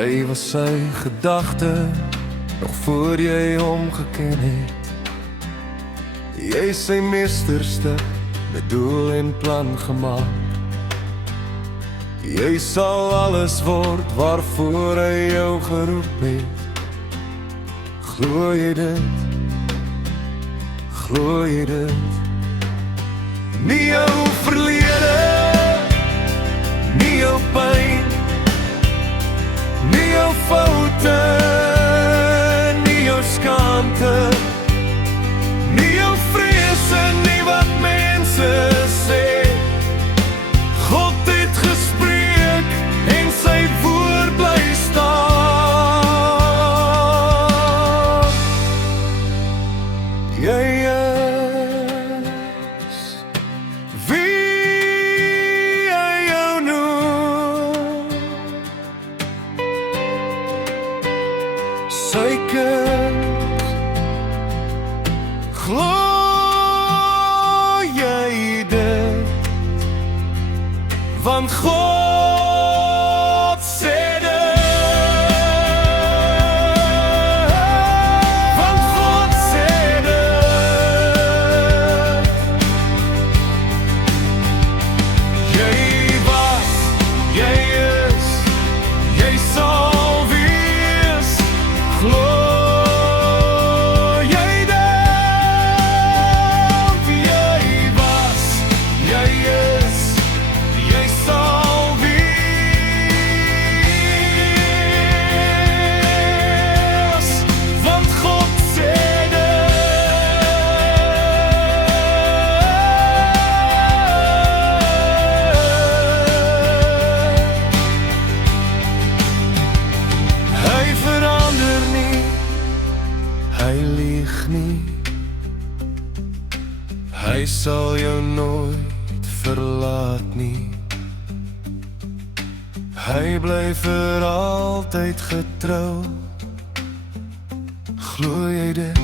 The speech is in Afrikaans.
Jy was sy gedagte nog voor jy hom geken het. Jy is sy meesterstuk met doel en plan gemaak. Jy sal alles word waarvoor hy jou geroep het. Glo jy dit? Glo jy dit? Nie jou verlede, nie jou pyn, nie jou foute, nie jou skaamte, nie jou vrese, nie wat mense sê. God het gespreek en sy woord bly staan. Jy is wie hy jou noem, sy kind. Glo jy dit? Want God sê dit. Want God sê dit. Jy was, jy is, jy sal wees. Glo jy dit? Jy was, jy is, jy sal wees. Want God sê hy verander nie, hy lieg nie. Hy sal jou nooit verlaat nie. Hy bly vir altyd getrou. Glo jy dit?